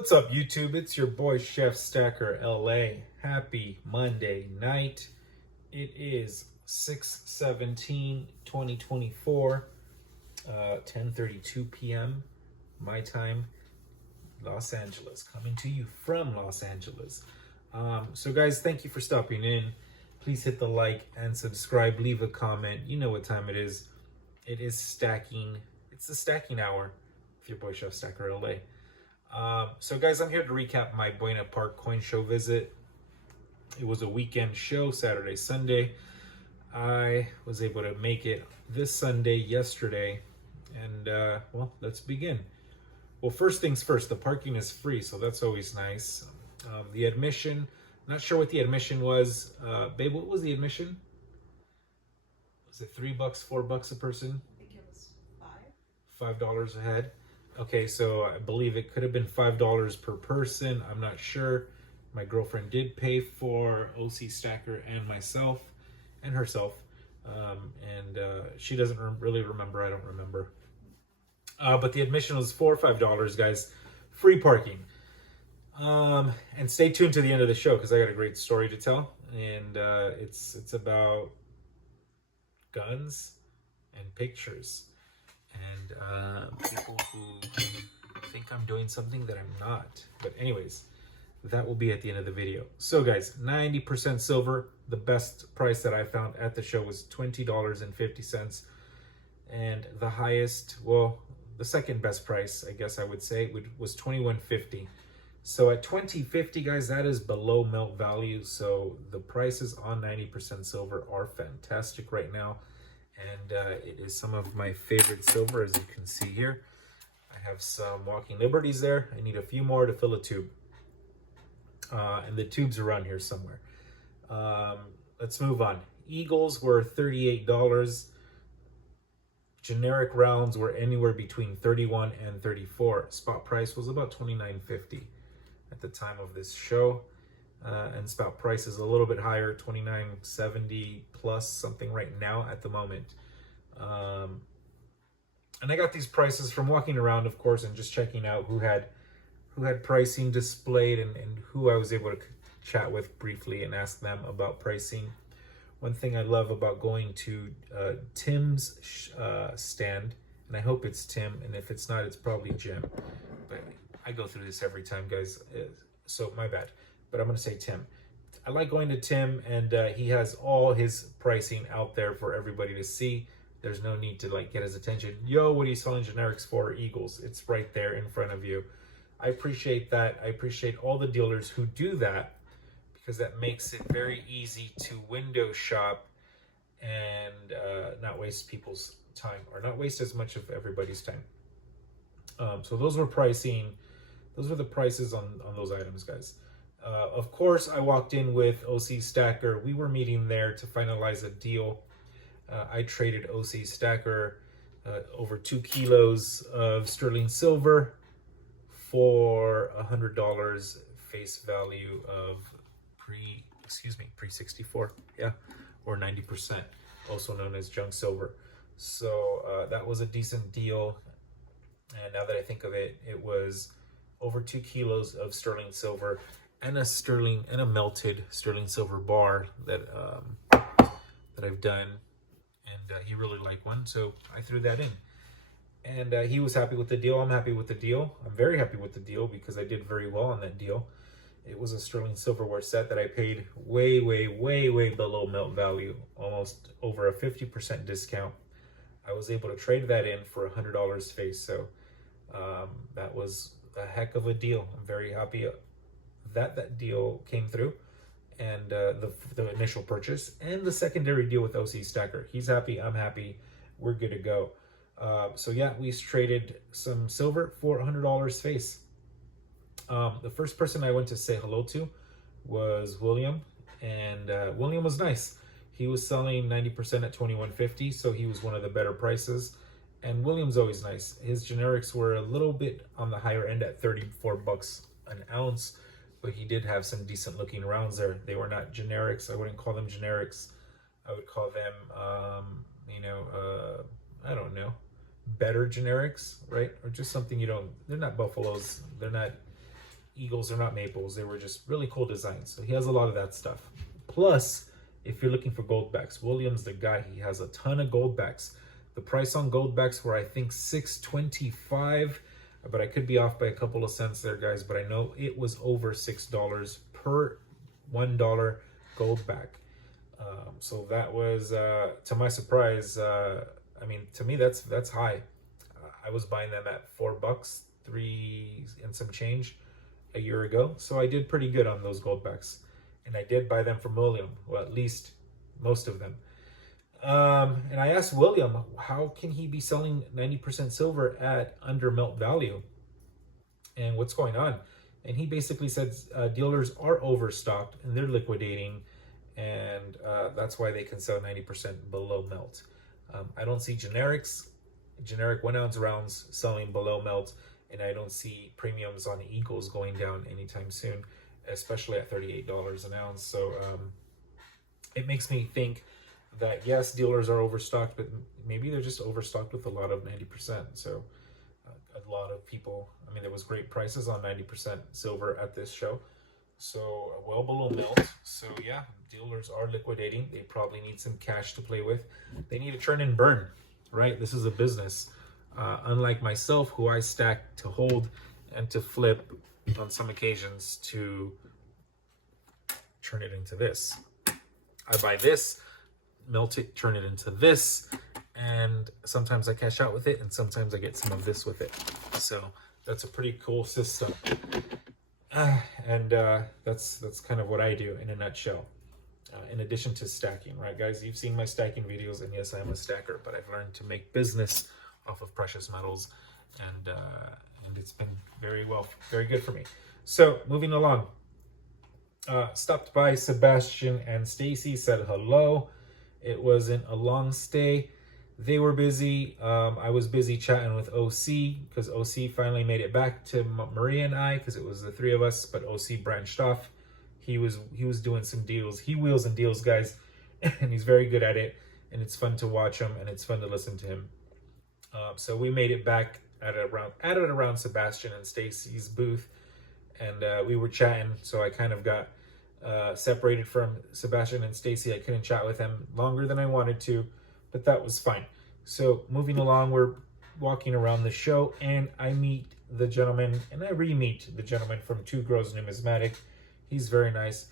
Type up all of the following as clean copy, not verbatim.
What's up, YouTube? It's your boy Chef Stacker LA. Happy Monday night. It is 6/17/2024, 10:32 p.m. my time, Los Angeles, coming to you from Los Angeles. So guys, thank you for stopping in. Please hit the like and subscribe, leave a comment. You know what time it is. It is stacking. It's the stacking hour with your boy Chef Stacker LA. So guys, I'm here to recap my Buena Park coin show visit. It was a weekend show, Saturday, Sunday. I was able to make it this Sunday, yesterday, and well, let's begin. Well, first things first, the parking is free, so that's always nice. The admission, not sure what the admission was. Babe, what was the admission? Was it $3, $4 a person? I think it was $5. $5 a head. Okay, so I believe it could have been $5 per person. I'm not sure. My girlfriend did pay for OC Stacker and myself and herself. She doesn't really remember. I don't remember. But the admission was $4 or $5, guys. Free parking. And stay tuned to the end of the show because I got a great story to tell. And it's about guns and pictures. And people who think I'm doing something that I'm not. But anyways, that will be at the end of the video. So guys, 90% silver. The best price that I found at the show was $20.50. And the highest, well, the second best price, I guess I would say, was $21.50. So at $20.50, guys, that is below melt value. So the prices on 90% silver are fantastic right now. And it is some of my favorite silver, as you can see here. I have some Walking Liberties there. I need a few more to fill a tube. And the tube's around here somewhere. Let's move on. Eagles were $38. Generic rounds were anywhere between $31 and $34. Spot price was about $29.50 at the time of this show. And spot price is a little bit higher, $29.70 plus something right now at the moment. And I got these prices from walking around, of course, and just checking out who had pricing displayed and who I was able to chat with briefly and ask them about pricing. One thing I love about going to Tim's stand, and I hope it's Tim, and if it's not, it's probably Jim. But I go through this every time, guys, so my bad. But I'm going to say Tim. I like going to Tim, and he has all his pricing out there for everybody to see. There's no need to like get his attention. Yo, what are you selling generics for, Eagles? It's right there in front of you. I appreciate that. I appreciate all the dealers who do that because that makes it very easy to window shop and not waste people's time or not waste as much of everybody's time. So those were pricing. Those were the prices on those items, guys. Of course, I walked in with OC Stacker. We were meeting there to finalize a deal. I traded OC Stacker over 2 kilos of sterling silver for $100 face value of pre-64, yeah, or 90%, also known as junk silver. So that was a decent deal. And now that I think of it, it was over 2 kilos of sterling silver and a melted sterling silver bar that I've done, and he really liked one, so I threw that in, and he was happy with the deal. I'm happy with the deal. I'm very happy with the deal because I did very well on that deal. It was a Sterling Silverware set that I paid way below melt value, almost over a 50% discount. I was able to trade that in for $100 face, so that was a heck of a deal. I'm very happy that deal came through, and the initial purchase and the secondary deal with OC Stacker. He's happy, I'm happy, we're good to go. So yeah, we traded some silver for $100 face. The first person I went to say hello to was William, and William was nice. He was selling 90% at $21.50, so he was one of the better prices. And William's always nice. His generics were a little bit on the higher end at $34 an ounce, but he did have some decent looking rounds there. They were not generics. I wouldn't call them generics. I would call them, I don't know, better generics, right? Or just something you don't, they're not Buffaloes. They're not eagles, they're not maples. They were just really cool designs. So he has a lot of that stuff. Plus, if you're looking for gold backs, William's the guy. He has a ton of gold backs. The price on gold backs were, I think, $6.25, but I could be off by a couple of cents there, guys. But I know it was over $6 per $1 gold back. So that was, to my surprise, I mean, to me, that's high. I was buying them at $4, 3 and some change a year ago. So I did pretty good on those gold backs. And I did buy them from William, well, at least most of them. And I asked William, how can he be selling 90% silver at under melt value? And what's going on? And he basically said dealers are overstocked and they're liquidating. And that's why they can sell 90% below melt. I don't see generic 1 ounce rounds selling below melt. And I don't see premiums on Eagles going down anytime soon, especially at $38 an ounce. So it makes me think that yes, dealers are overstocked, but maybe they're just overstocked with a lot of 90%. So a lot of people, I mean, there was great prices on 90% silver at this show. So well below melt. So yeah, dealers are liquidating. They probably need some cash to play with. They need to churn and burn, right? This is a business. Unlike myself, who I stack to hold and to flip on some occasions to turn it into this. I buy this, melt it, turn it into this, and sometimes I cash out with it, and sometimes I get some of this with it. So that's a pretty cool system. And that's kind of what I do in a nutshell. In addition to stacking, right, guys? You've seen my stacking videos, and yes, I am a stacker, but I've learned to make business off of precious metals, and it's been very good for me. So moving along, stopped by Sebastian and Stacy, said hello. It wasn't a long stay. They were busy. I was busy chatting with OC because OC finally made it back to Maria and I, because it was the three of us, but OC branched off. He was doing some deals. He wheels and deals, guys, and he's very good at it, and it's fun to watch him, and it's fun to listen to him. So we made it back at around Sebastian and Stacy's booth, and we were chatting. So I kind of got separated from Sebastian and Stacy. I couldn't chat with them longer than I wanted to, but that was fine. So moving along, we're walking around the show, and I meet the gentleman, and I re-meet the gentleman from Two Grows Numismatic. He's very nice.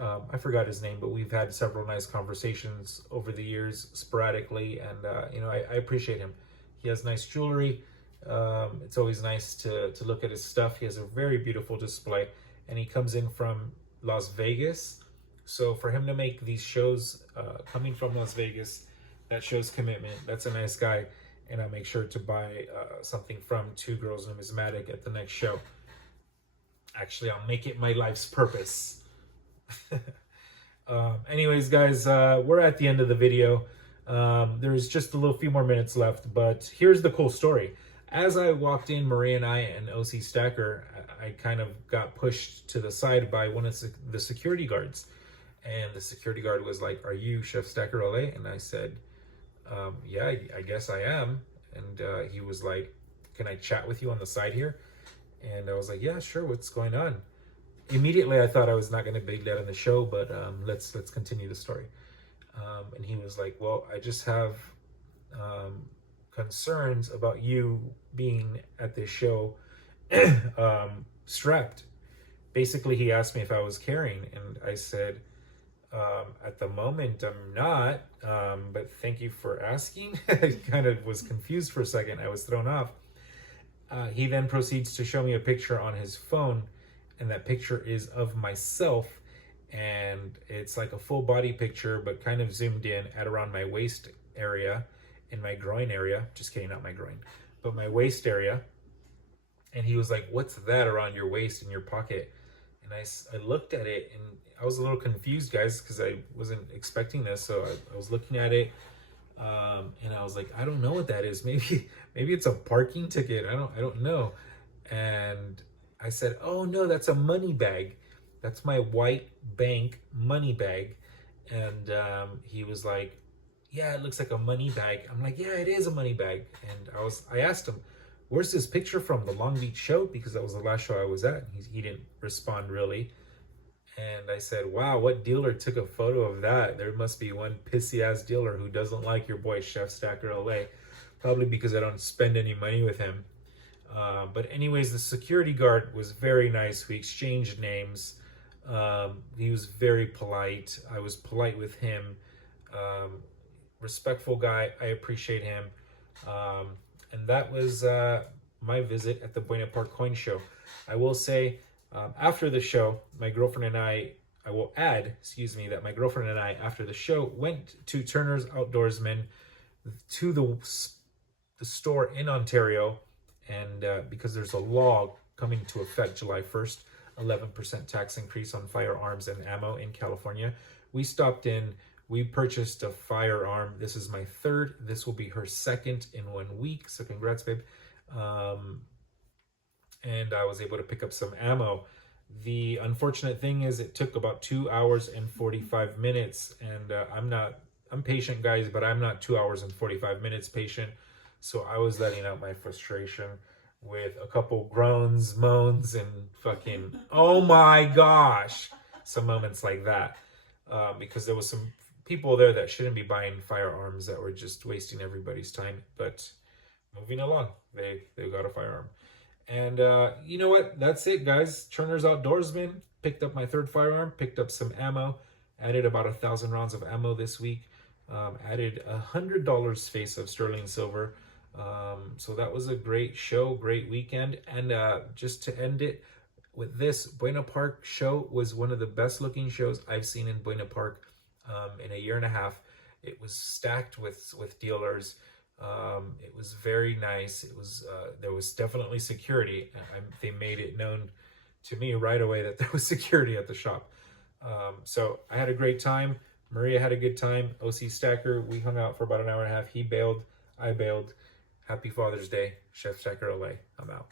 I forgot his name, but we've had several nice conversations over the years, sporadically, and I appreciate him. He has nice jewelry. It's always nice to look at his stuff. He has a very beautiful display, and he comes in from Las Vegas. So for him to make these shows coming from Las Vegas, that shows commitment. That's a nice guy, and I'll make sure to buy something from Two Girls Numismatic at the next show. Actually, I'll make it my life's purpose. Anyways, guys, we're at the end of the video. There's just a little few more minutes left, but here's the cool story. As I walked in, Maria and I and OC Stacker, I kind of got pushed to the side by one of the security guards. And the security guard was like, "Are you Chef Stacker LA?" And I said, "Yeah, I guess I am." And he was like, "Can I chat with you on the side here?" And I was like, "Yeah, sure. What's going on?" Immediately, I thought I was not going to be let on the show, but let's continue the story. And he was like, "Well, I just have concerns about you being at this show strapped." Basically, he asked me if I was carrying, and I said, "At the moment, I'm not, but thank you for asking." I kind of was confused for a second. I was thrown off. He then proceeds to show me a picture on his phone, and that picture is of myself, and it's like a full body picture, but kind of zoomed in at around my waist area, in my groin area. Just kidding, not my groin, but my waist area. And he was like, "What's that around your waist in your pocket?" And I looked at it, and I was a little confused, guys, because I wasn't expecting this. So I was looking at it, and I was like, "I don't know what that is. Maybe it's a parking ticket. I don't know." And I said, "Oh no, that's a money bag. That's my white bank money bag." And he was like, "Yeah, it looks like a money bag." I'm like, "Yeah, it is a money bag." And I asked him, where's this picture from? The Long Beach show? Because that was the last show I was at. He didn't respond really. And I said, wow, what dealer took a photo of that? There must be one pissy ass dealer who doesn't like your boy, Chef Stacker LA. Probably because I don't spend any money with him. But anyways, the security guard was very nice. We exchanged names. He was very polite. I was polite with him. Respectful guy. I appreciate him. And that was my visit at the Buena Park Coin Show. I will say, after the show, my girlfriend and I will add, excuse me, that my girlfriend and I, after the show, went to Turner's Outdoorsman to the store in Ontario. And because there's a law coming to effect July 1st, 11% tax increase on firearms and ammo in California, we stopped in. We purchased a firearm. This is my third. This will be her second in 1 week. So congrats, babe. And I was able to pick up some ammo. The unfortunate thing is it took about 2 hours and 45 minutes. And I'm patient, guys, but I'm not 2 hours and 45 minutes patient. So I was letting out my frustration with a couple groans, moans, and fucking, oh my gosh, some moments like that. Because there was some people there that shouldn't be buying firearms that were just wasting everybody's time. But moving along, they got a firearm. And you know what? That's it, guys. Turner's Outdoorsman. Picked up my third firearm. Picked up some ammo. Added about 1,000 rounds of ammo this week. Added $100 face of sterling silver. So that was a great show, great weekend. And just to end it with this, Buena Park show was one of the best looking shows I've seen in Buena Park in a year and a half. It was stacked with dealers. It was very nice. It was there was definitely security. They made it known to me right away that there was security at the shop. So I had a great time. Maria had a good time. OC Stacker, we hung out for about an hour and a half. He bailed. I bailed. Happy Father's Day. Chef Stacker LA. I'm out.